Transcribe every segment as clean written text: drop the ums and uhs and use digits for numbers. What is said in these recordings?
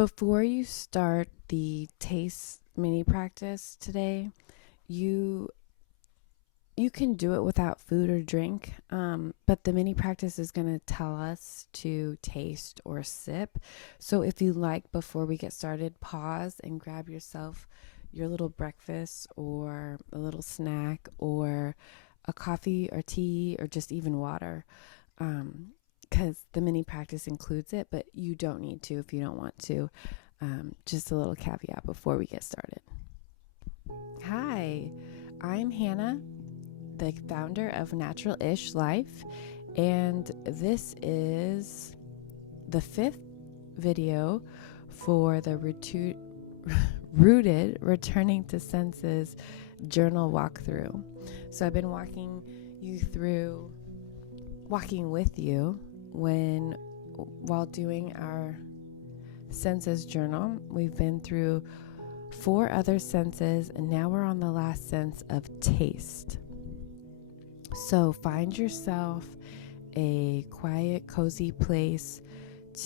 Before you start the taste mini practice today, you you can do it without food or drink, but the mini practice is going to tell us to taste or sip. So if you like, before we get started, pause and grab yourself your little breakfast or a little snack or a coffee or tea or just even water. Because the mini practice includes it, but you don't need to if you don't want to. Just a little caveat before we get started. Hi, I'm Hannah, the founder of Natural Ish Life, and this is the fifth video for the Rooted Returning to Senses journal walkthrough. So I've been walking with you while doing our senses journal. We've been through 4 other senses, and now we're on the last sense of taste. So find yourself a quiet, cozy place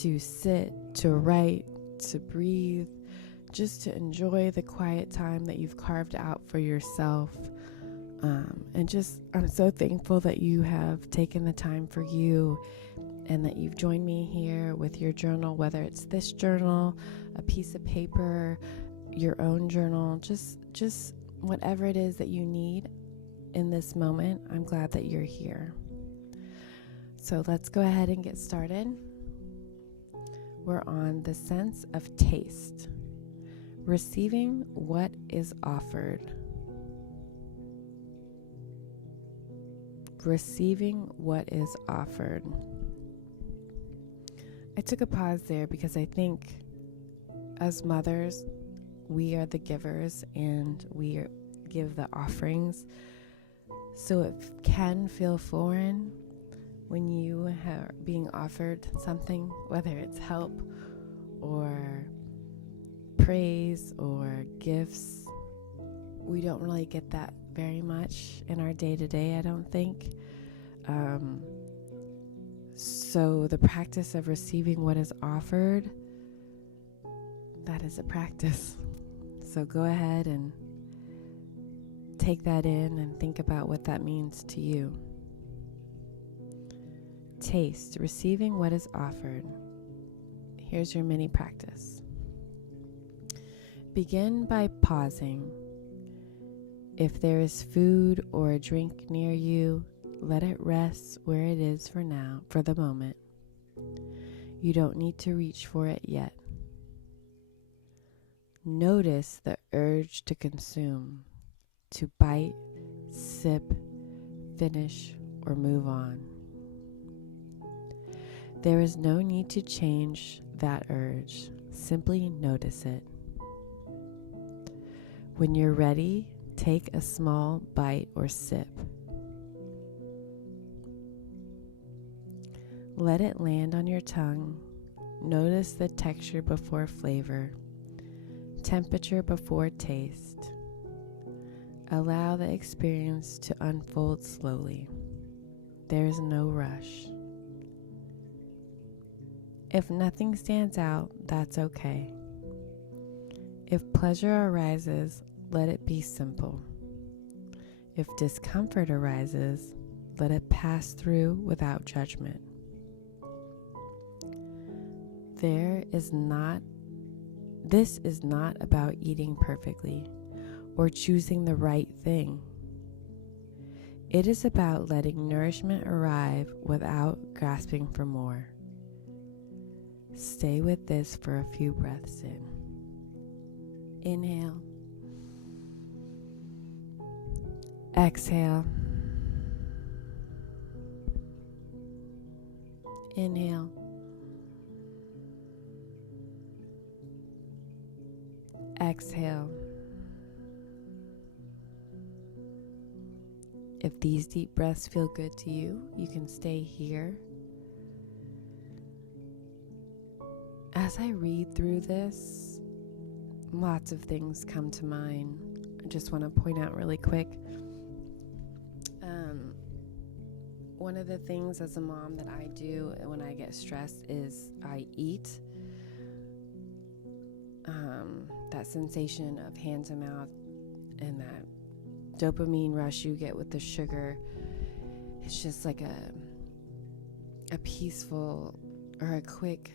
to sit, to write, to breathe, just to enjoy the quiet time that you've carved out for yourself. I'm so thankful that you have taken the time for you and that you've joined me here with your journal, whether it's this journal, a piece of paper, your own journal, just whatever it is that you need in this moment. I'm glad that you're here. So let's go ahead and get started. We're on the sense of taste, receiving what is offered. Receiving what is offered. I took a pause there because I think as mothers, we are the givers and we give the offerings. So it can feel foreign when you are being offered something, whether it's help or praise or gifts. We don't really get that very much in our day-to-day, I don't think. So the practice of receiving what is offered, that is a practice. So go ahead and take that in and think about what that means to you. Taste, receiving what is offered. Here's your mini practice. Begin by pausing. If there is food or a drink near you, let it rest where it is for now, for the moment. You don't need to reach for it yet. Notice the urge to consume, to bite, sip, finish, or move on. There is no need to change that urge. Simply notice it. When you're ready, take a small bite or sip. Let it land on your tongue. Notice the texture before flavor, temperature before taste. Allow the experience to unfold slowly. There is no rush. If nothing stands out, that's okay. If pleasure arises, let it be simple. If discomfort arises, let it pass through without judgment. This is not about eating perfectly or choosing the right thing. It is about letting nourishment arrive without grasping for more. Stay with this for a few breaths in. Inhale. Exhale. Inhale. Exhale. If these deep breaths feel good to you, you can stay here. As I read through this, lots of things come to mind. I just want to point out really quick. One of the things as a mom that I do when I get stressed is I eat. that sensation of hand to mouth and that dopamine rush you get with the sugar. It's just like a peaceful or a quick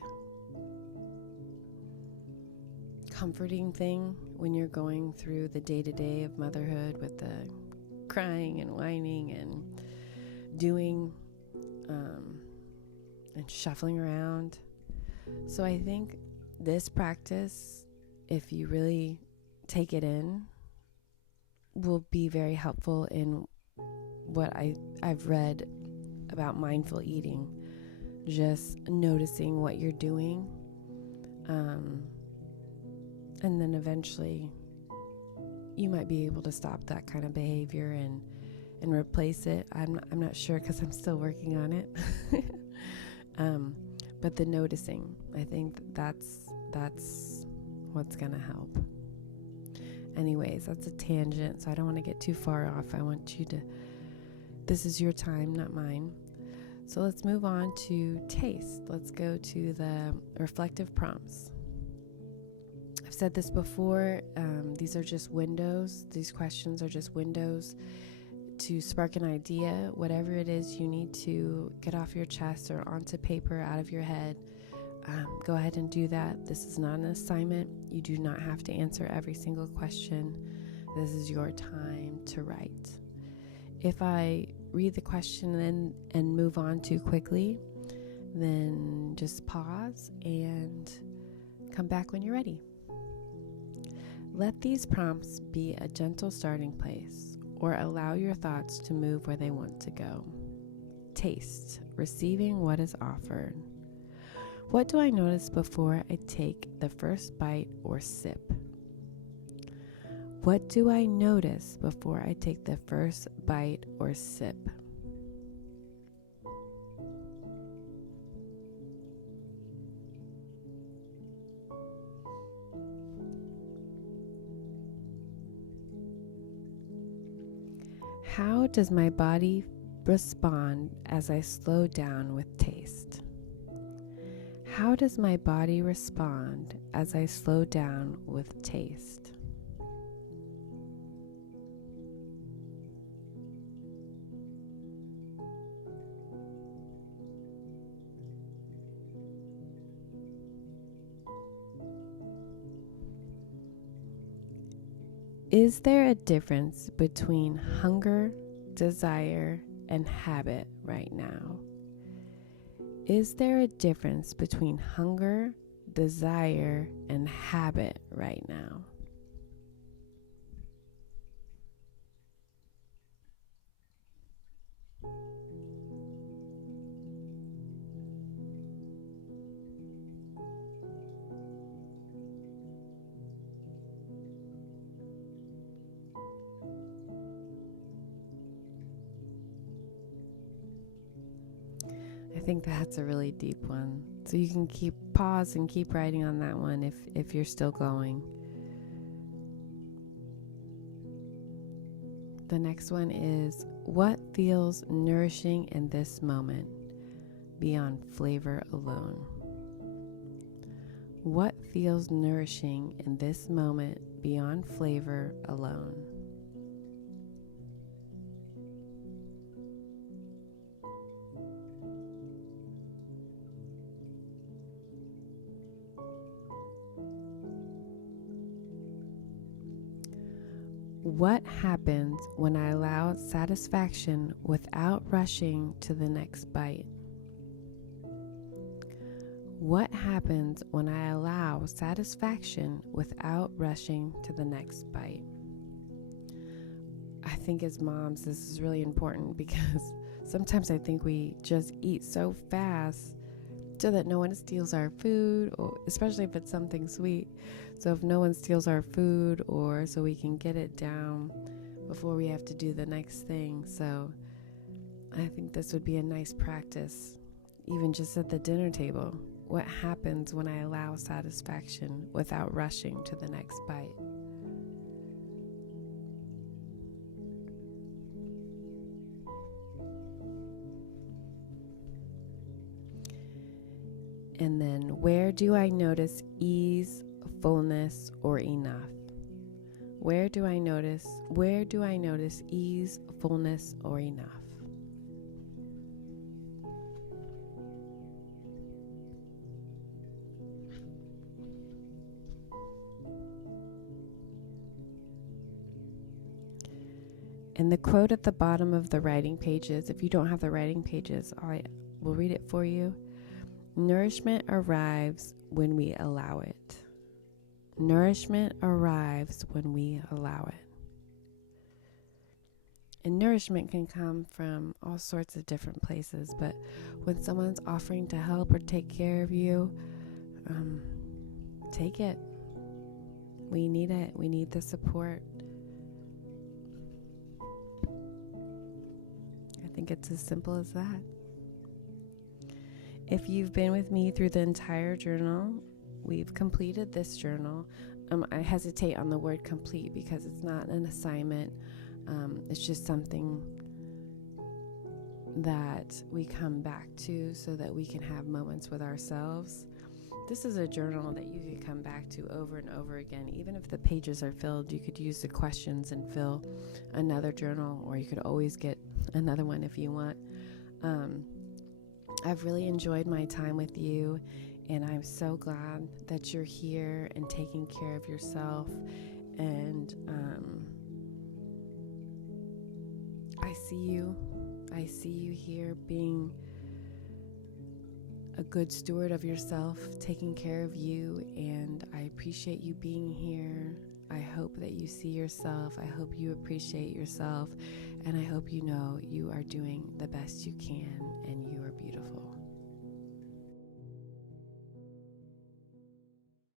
comforting thing when you're going through the day-to-day of motherhood with the crying and whining and doing and shuffling around. So I think this practice, if you really take it in, will be very helpful in what I've read about mindful eating. Just noticing what you're doing, and then eventually you might be able to stop that kind of behavior and replace it. I'm not sure because I'm still working on it. But the noticing, I think that's what's gonna help. Anyways, that's a tangent, so I don't want to get too far off. I want you to, this is your time, not mine. So let's move on to taste. Let's go to the reflective prompts. I've said this before, these are just windows. These questions are just windows to spark an idea, whatever it is you need to get off your chest or onto paper, out of your head. Go ahead and do that. This is not an assignment. You do not have to answer every single question. This is your time to write. If I read the question and move on too quickly, then just pause and come back when you're ready. Let these prompts be a gentle starting place, or allow your thoughts to move where they want to go. Taste, receiving what is offered. What do I notice before I take the first bite or sip? What do I notice before I take the first bite or sip? How does my body respond as I slow down with taste? How does my body respond as I slow down with taste? Is there a difference between hunger, desire, and habit right now? Is there a difference between hunger, desire, and habit right now? I think that's a really deep one. So you can pause and keep writing on that one if you're still going. The next one is, what feels nourishing in this moment beyond flavor alone? What feels nourishing in this moment beyond flavor alone? What happens when I allow satisfaction without rushing to the next bite? What happens when I allow satisfaction without rushing to the next bite? I think as moms, this is really important because sometimes I think we just eat so fast so that no one steals our food, or especially if it's something sweet. So if no one steals our food, or so we can get it down before we have to do the next thing. So I think this would be a nice practice, even just at the dinner table. What happens when I allow satisfaction without rushing to the next bite? And then, where do I notice ease, fullness, or enough? Where do I notice ease, fullness, or enough? And the quote at the bottom of the writing pages, if you don't have the writing pages, I will read it for you. Nourishment arrives when we allow it. Nourishment arrives when we allow it. And nourishment can come from all sorts of different places, but when someone's offering to help or take care of you, take it. We need it. We need the support. I think it's as simple as that. If you've been with me through the entire journal, we've completed this journal. I hesitate on the word complete because it's not an assignment. It's just something that we come back to so that we can have moments with ourselves. This is a journal that you could come back to over and over again. Even if the pages are filled, you could use the questions and fill another journal, or you could always get another one if you want. I've really enjoyed my time with you, and I'm so glad that you're here and taking care of yourself. And I see you here being a good steward of yourself, taking care of you, and I appreciate you being here. I hope that you see yourself. I hope you appreciate yourself, and I hope you know you are doing the best you can, and you